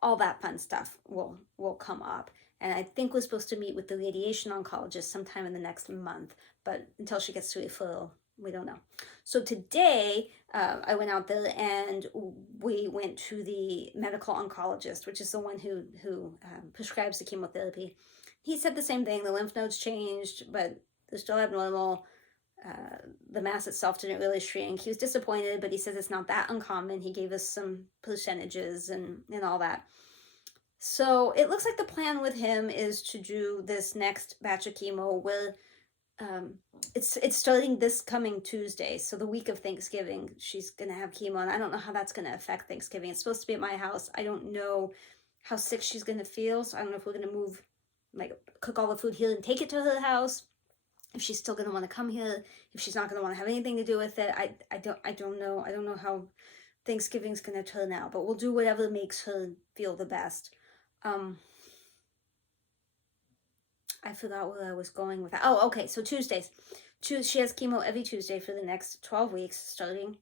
all that fun stuff will come up. And I think we're supposed to meet with the radiation oncologist sometime in the next month, but until she gets to referral, we don't know. So today, I went out there and we went to the medical oncologist, which is the one who prescribes the chemotherapy. He said the same thing. The lymph nodes changed, but they're still abnormal. The mass itself didn't really shrink. He was disappointed, but he says it's not that uncommon. He gave us some percentages and all that. So it looks like the plan with him is to do this next batch of chemo where it's starting this coming Tuesday. So the week of Thanksgiving, she's going to have chemo. And I don't know how that's going to affect Thanksgiving. It's supposed to be at my house. I don't know how sick she's going to feel. So I don't know if we're going to move, like cook all the food here and take it to her house. If she's still going to want to come here, if she's not going to want to have anything to do with it, I don't know. I don't know how Thanksgiving's going to turn out, but we'll do whatever makes her feel the best. I forgot where I was going with that. Oh, okay. So Tuesdays. She has chemo every Tuesday for the next 12 weeks, starting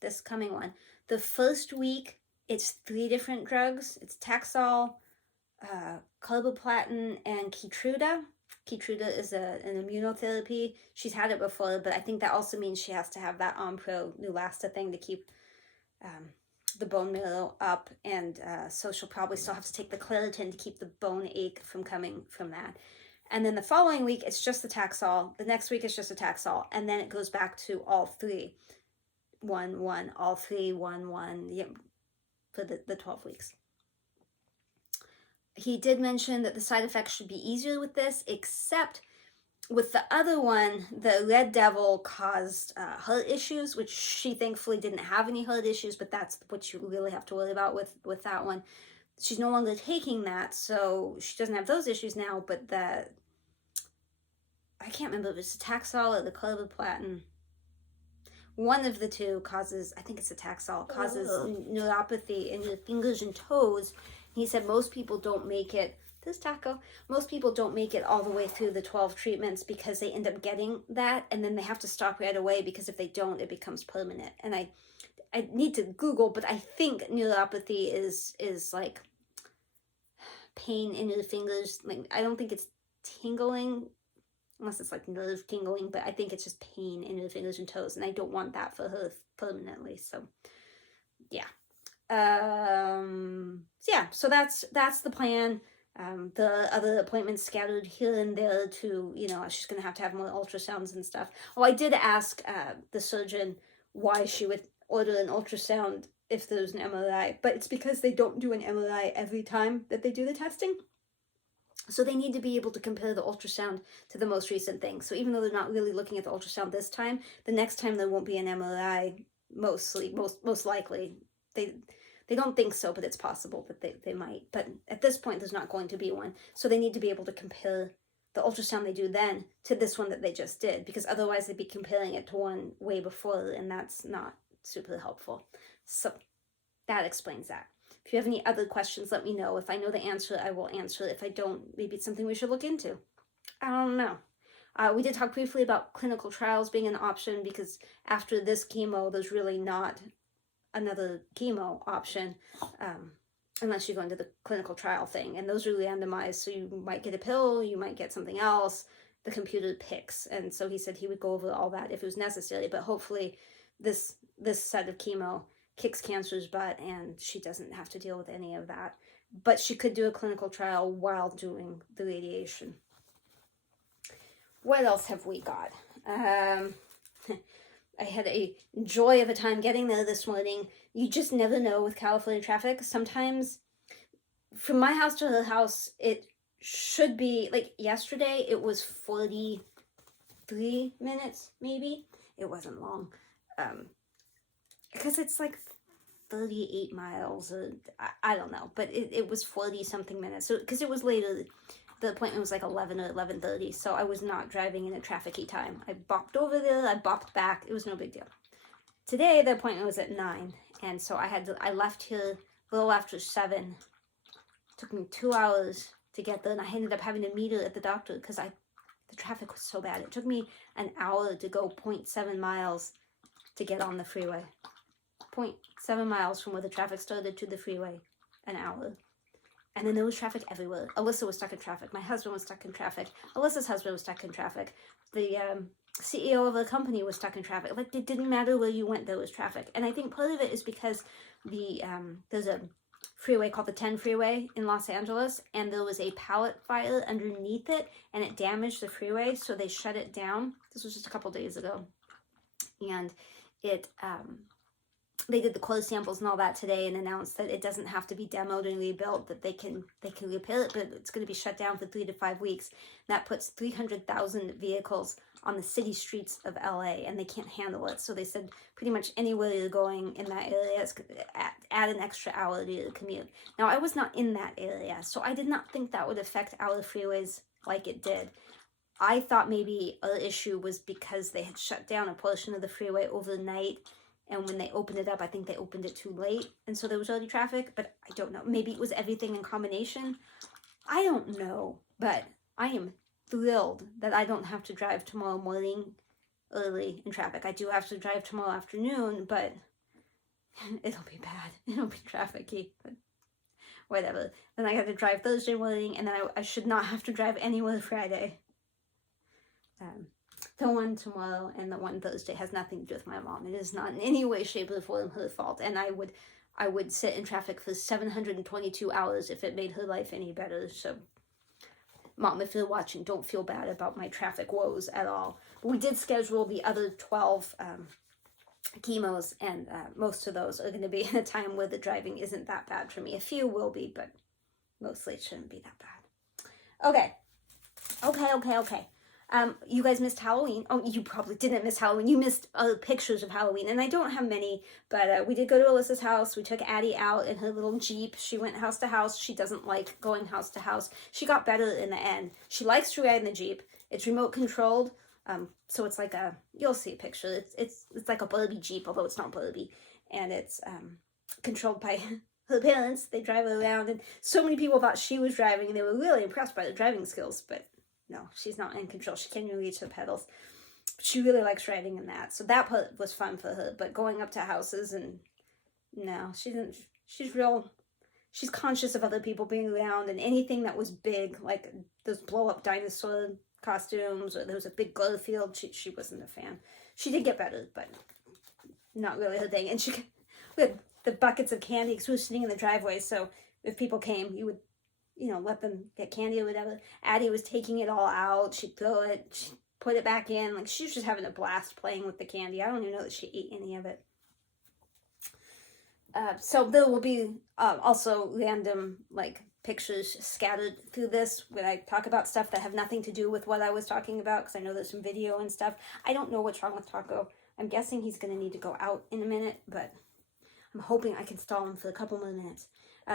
this coming one. The first week, it's 3 different drugs. It's Taxol, carboplatin, and Keytruda. Keytruda is an immunotherapy. She's had it before, but I think that also means she has to have that Onpro Neulasta thing to keep the bone marrow up, and so she'll probably still have to take the Claritin to keep the bone ache from coming from that. And then the following week, it's just the Taxol. The next week, it's just the Taxol. And then it goes back to all 3. 1, 1, all 3, 1, 1, yep, for the 12 weeks. He did mention that the side effects should be easier with this, except with the other one, the Red Devil caused heart issues, which she thankfully didn't have any heart issues, but that's what you really have to worry about with that one. She's no longer taking that, so she doesn't have those issues now, but I can't remember if it's the Taxol or the carboplatin. One of the two causes, I think it's the Taxol, causes neuropathy in your fingers and toes. He said most people don't make it, most people don't make it all the way through the 12 treatments because they end up getting that, and then they have to stop right away because if they don't, it becomes permanent. And I need to Google, but I think neuropathy is like pain in your fingers. Like, I don't think it's tingling, unless it's like nerve tingling, but I think it's just pain in your fingers and toes, and I don't want that for her permanently. So yeah. So that's the plan. The other appointments scattered here and there to, she's going to have more ultrasounds and stuff. Oh, I did ask the surgeon why she would order an ultrasound if there's an MRI, but it's because they don't do an MRI every time that they do the testing. So they need to be able to compare the ultrasound to the most recent thing. So even though they're not really looking at the ultrasound this time, the next time there won't be an MRI, most likely. They don't think so, but it's possible that they might. But at this point, there's not going to be one. So they need to be able to compare the ultrasound they do then to this one that they just did, because otherwise they'd be comparing it to one way before, and that's not super helpful. So that explains that. If you have any other questions, let me know. If I know the answer, I will answer it. If I don't, maybe it's something we should look into. I don't know. We did talk briefly about clinical trials being an option, because after this chemo, there's really not another chemo option unless you go into the clinical trial thing, and those are randomized, so you might get a pill, you might get something else, the computer picks. And so he said he would go over all that if it was necessary, but hopefully this set of chemo kicks cancer's butt and she doesn't have to deal with any of that. But she could do a clinical trial while doing the radiation. What else have we got? I had a joy of a time getting there this morning. You just never know with California traffic. Sometimes from my house to her house, it should be, like yesterday, it was 43 minutes, maybe. It wasn't long. Because it's like 38 miles, or I don't know, but it was 40 something minutes. So, because it was later, the appointment was like 11 or 11:30, so I was not driving in a traffic-y time. I bopped over there, I bopped back, it was no big deal. Today, the appointment was at 9, and so I left here a little after 7. It took me 2 hours to get there, and I ended up having to meet her at the doctor because the traffic was so bad. It took me an hour to go 0.7 miles to get on the freeway. 0.7 miles from where the traffic started to the freeway, an hour. And then there was traffic everywhere. Alyssa was stuck in traffic. My husband was stuck in traffic. Alyssa's husband was stuck in traffic. The CEO of the company was stuck in traffic. Like, it didn't matter where you went, there was traffic. And I think part of it is because there's a freeway called the 10 freeway in Los Angeles, and there was a pallet fire underneath it, and it damaged the freeway, so they shut it down. This was just a couple days ago. And it they did the closed samples and all that today and announced that it doesn't have to be demoed and rebuilt, that they can repair it, but it's going to be shut down for 3 to 5 weeks. That puts 300,000 vehicles on the city streets of LA, and they can't handle it. So they said pretty much anywhere you're going in that area, it's add an extra hour to the commute. Now, I was not in that area, so I did not think that would affect our freeways like it did. I thought maybe an issue was because they had shut down a portion of the freeway overnight, and when they opened it up, I think they opened it too late, and so there was already traffic, but I don't know. Maybe it was everything in combination. I don't know, but I am thrilled that I don't have to drive tomorrow morning early in traffic. I do have to drive tomorrow afternoon, but it'll be bad. It'll be trafficy, but whatever. Then I got to drive Thursday morning, and then I should not have to drive anywhere Friday. The one tomorrow and the one Thursday has nothing to do with my mom. It is not in any way, shape, or form her fault. And I would sit in traffic for 722 hours if it made her life any better. So, Mom, if you're watching, don't feel bad about my traffic woes at all. But we did schedule the other 12 chemos, and most of those are going to be in a time where the driving isn't that bad for me. A few will be, but mostly it shouldn't be that bad. Okay. You guys missed Halloween. Oh, you probably didn't miss Halloween. You missed pictures of Halloween, and I don't have many, but we did go to Alyssa's house. We took Addie out in her little Jeep. She went house to house. She doesn't like going house to house. She got better in the end. She likes to ride in the Jeep. It's remote controlled, so it's like you'll see a picture. It's like a Barbie Jeep, although it's not Barbie, and it's controlled by her parents. They drive her around, and so many people thought she was driving, and they were really impressed by the driving skills, but no, she's not in control. She can't even reach her pedals. She really likes riding in that. So that part was fun for her. But going up to houses, and no, she's conscious of other people being around, and anything that was big, like those blow-up dinosaur costumes, or there was a big Garfield, she wasn't a fan. She did get better, but not really her thing. And we had the buckets of candy because we were sitting in the driveway, so if people came, you would let them get candy or whatever. Addie was taking it all out. She'd throw it, she'd put it back in. Like, she was just having a blast playing with the candy. I don't even know that she ate any of it. So there will be also random, pictures scattered through this when I talk about stuff that have nothing to do with what I was talking about, because I know there's some video and stuff. I don't know what's wrong with Taco. I'm guessing he's going to need to go out in a minute, but I'm hoping I can stall him for a couple more minutes.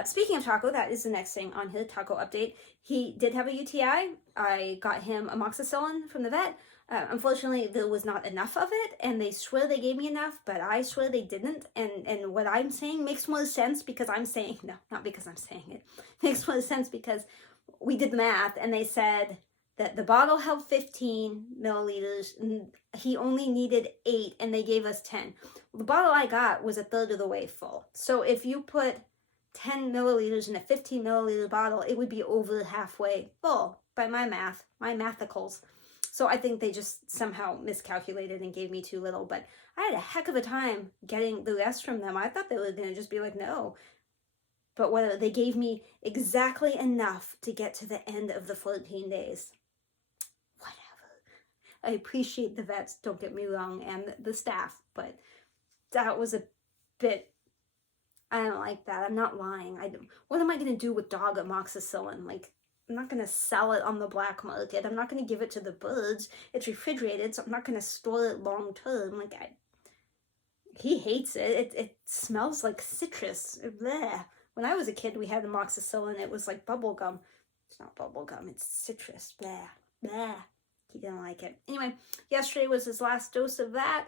Speaking of Taco, that is the next thing on his Taco update. He did have a UTI. I got him amoxicillin from the vet. Unfortunately, there was not enough of it, and they swear they gave me enough, but I swear they didn't. And what I'm saying makes more sense because I'm saying, no, not because I'm saying it. Makes more sense because we did the math, and they said that the bottle held 15 milliliters, and he only needed 8, and they gave us 10. The bottle I got was a third of the way full. So if you put 10 milliliters in a 15 milliliter bottle, it would be over halfway full by my math, my mathicals. So I think they just somehow miscalculated and gave me too little, but I had a heck of a time getting the rest from them. I thought they were going to just be like, no. But whatever, they gave me exactly enough to get to the end of the 14 days. Whatever. I appreciate the vets, don't get me wrong, and the staff, but that was a bit, I don't like that. I'm not lying. What am I going to do with dog amoxicillin? I'm not going to sell it on the black market. I'm not going to give it to the birds. It's refrigerated, so I'm not going to store it long term. He hates it. It smells like citrus. Blech. When I was a kid, we had amoxicillin. It was like bubble gum. It's not bubble gum. It's citrus. Bleh. Bleh. He didn't like it. Anyway, yesterday was his last dose of that.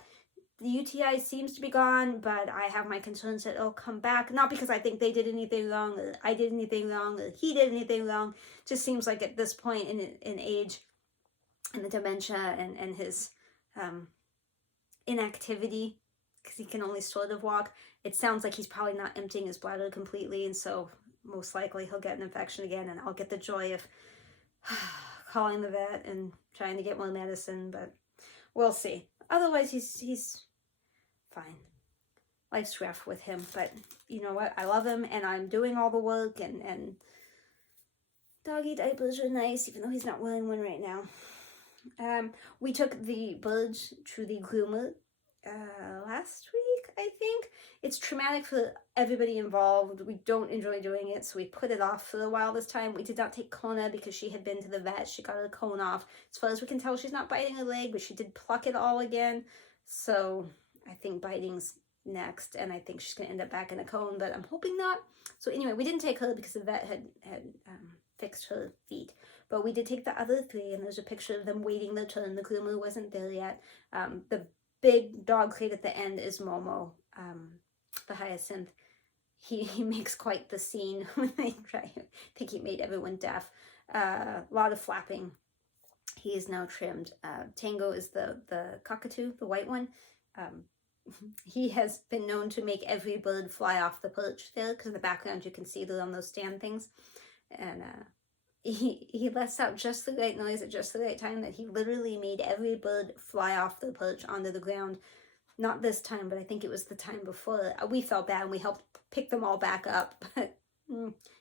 The UTI seems to be gone, but I have my concerns that it'll come back. Not because I think they did anything wrong, or I did anything wrong, or he did anything wrong. Just seems like at this point in age, and the dementia and his inactivity, because he can only sort of walk, it sounds like he's probably not emptying his bladder completely, and so most likely he'll get an infection again, and I'll get the joy of calling the vet and trying to get more medicine, but we'll see. Otherwise, he's fine. Life's rough with him, but you know what? I love him, and I'm doing all the work, and doggy diapers are nice, even though he's not wearing one right now. We took the birds to the groomer last week, I think. It's traumatic for everybody involved. We don't enjoy doing it, so we put it off for a while this time. We did not take Kona because she had been to the vet. She got her cone off. As far as we can tell, she's not biting her leg, but she did pluck it all again. So I think biting's next, and I think she's going to end up back in a cone, but I'm hoping not. So anyway, we didn't take her because the vet had fixed her feet. But we did take the other three, and there's a picture of them waiting their turn. The groomer wasn't there yet. The big dog crate at the end is Momo, the hyacinth. He makes quite the scene when they try. I think he made everyone deaf. A lot of flapping. He is now trimmed. Tango is the cockatoo, the white one. He has been known to make every bird fly off the perch there, because in the background you can see they're on those stand things. And he lets out just the right noise at just the right time that he literally made every bird fly off the perch onto the ground. Not this time, but I think it was the time before. We felt bad and we helped pick them all back up, but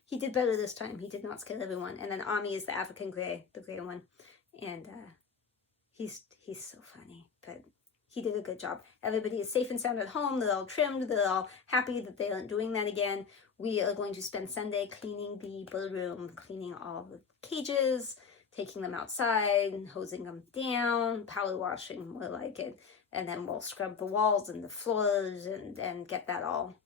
he did better this time. He did not scare everyone. And then Ami is the African gray, the gray one. And he's so funny, but he did a good job. Everybody is safe and sound at home. They're all trimmed. They're all happy that they aren't doing that again. We are going to spend Sunday cleaning the bird room, cleaning all the cages, taking them outside, hosing them down, power washing, more like it. And then we'll scrub the walls and the floors and get that all.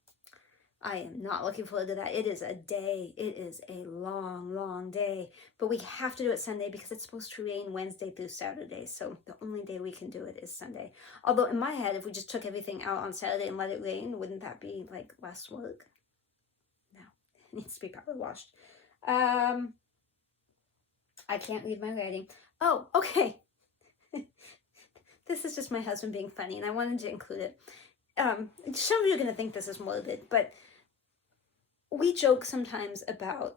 I am not looking forward to that. It is a day. It is a long, long day. But we have to do it Sunday because it's supposed to rain Wednesday through Saturday. So the only day we can do it is Sunday. Although in my head, if we just took everything out on Saturday and let it rain, wouldn't that be like less work? No, it needs to be power washed. I can't read my writing. Oh, okay. This is just my husband being funny, and I wanted to include it. Some of you are going to think this is morbid, but we joke sometimes about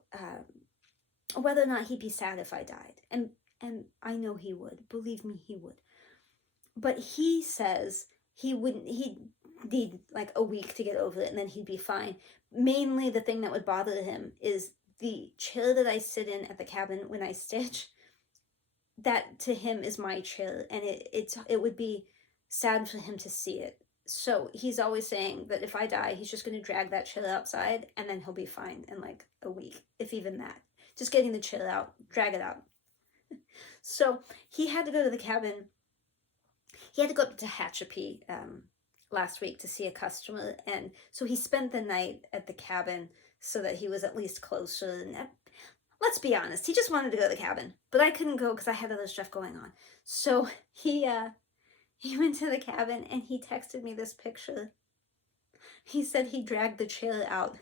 whether or not he'd be sad if I died. And I know he would. Believe me, he would. But he says he'd need like a week to get over it, and then he'd be fine. Mainly the thing that would bother him is the chair that I sit in at the cabin when I stitch. That to him is my chair, and it would be sad for him to see it. So he's always saying that if I die, he's just going to drag that chair outside, and then he'll be fine in like a week, if even that. Just getting the chair out, drag it out. So he had to go to the cabin. He had to go up to Tehachapi last week to see a customer, and so he spent the night at the cabin so that he was at least closer. And let's be honest, he just wanted to go to the cabin, but I couldn't go because I had other stuff going on. So he went to the cabin and he texted me this picture. He said he dragged the chair out.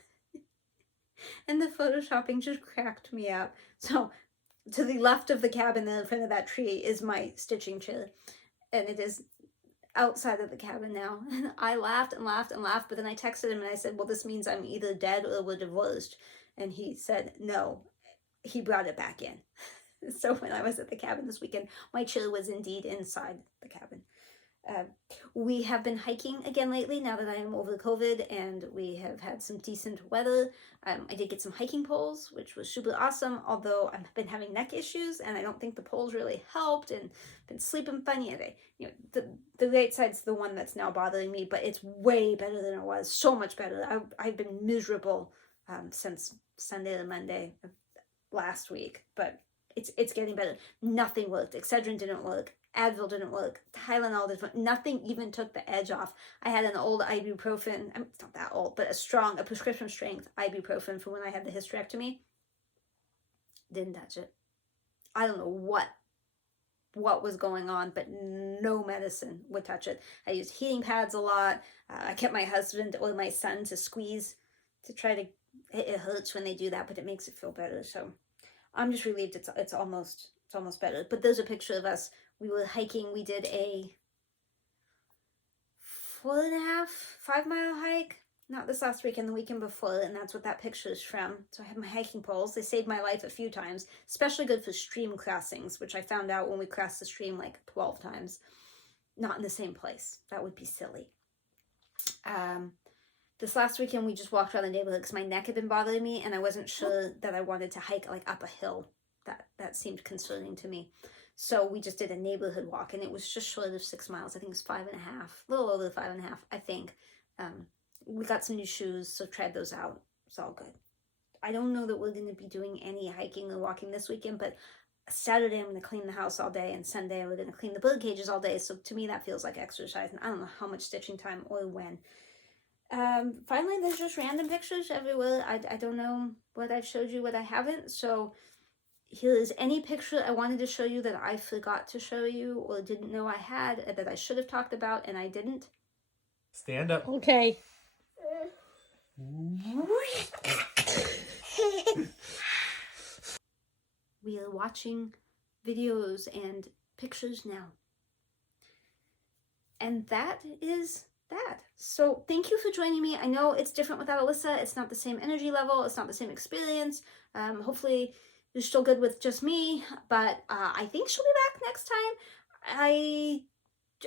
And the photoshopping just cracked me up. So to the left of the cabin in front of that tree is my stitching chair. And it is outside of the cabin now. And I laughed and laughed and laughed, but then I texted him and I said, well, this means I'm either dead or we're divorced. And he said, no. He brought it back in. So when I was at the cabin this weekend, my chair was indeed inside the cabin. We have been hiking again lately now that I am over COVID, and we have had some decent weather. I did get some hiking poles, which was super awesome, although I've been having neck issues and I don't think the poles really helped, and been sleeping funny. The right side's the one that's now bothering me, but it's way better than it was. So much better. I've been miserable since Sunday to Monday last week, but it's getting better. Nothing worked. Excedrin didn't work. Advil didn't work. Tylenol didn't work. Nothing even took the edge off. I had an old ibuprofen. I mean, it's not that old, but a prescription strength ibuprofen from when I had the hysterectomy. Didn't touch it. I don't know what was going on, but no medicine would touch it. I used heating pads a lot. I kept my husband or my son to squeeze to try to. It hurts when they do that, but it makes it feel better. So I'm just relieved it's almost better. But there's a picture of us. We were hiking. We did a 4.5, 5 mile hike. Not this last weekend, the weekend before, and that's what that picture is from. So I have my hiking poles. They saved my life a few times, especially good for stream crossings, which I found out when we crossed the stream like 12 times. Not in the same place. That would be silly. This last weekend, we just walked around the neighborhood because my neck had been bothering me, and I wasn't sure that I wanted to hike like up a hill. That seemed concerning to me. So we just did a neighborhood walk, and it was just short of 6 miles. I think it was 5.5, a little over 5.5, I think. We got some new shoes, so tried those out. It's all good. I don't know that we're going to be doing any hiking or walking this weekend, but Saturday I'm going to clean the house all day, and Sunday we're going to clean the bird cages all day. So to me that feels like exercise, and I don't know how much stitching time or when. Finally, there's just random pictures everywhere. I don't know what I've showed you, what I haven't. So here is any picture I wanted to show you that I forgot to show you or didn't know I had, that I should have talked about and I didn't. Stand up. Okay. We are watching videos and pictures now. And that is that. So thank you for joining me. I know it's different without Alyssa. It's not the same energy level. It's not the same experience. Hopefully you're still good with just me, but I think she'll be back next time.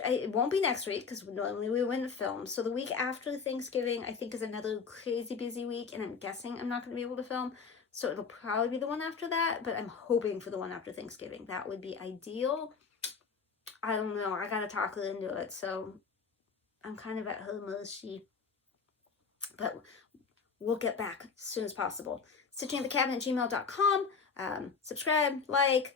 It won't be next week because normally we wouldn't film. So the week after Thanksgiving, I think, is another crazy busy week, and I'm guessing I'm not going to be able to film. So it'll probably be the one after that, but I'm hoping for the one after Thanksgiving. That would be ideal. I don't know. I got to talk her into it, so I'm kind of at her mercy. But we'll get back as soon as possible. StitchingAtTheCabin@gmail.com. Subscribe, like,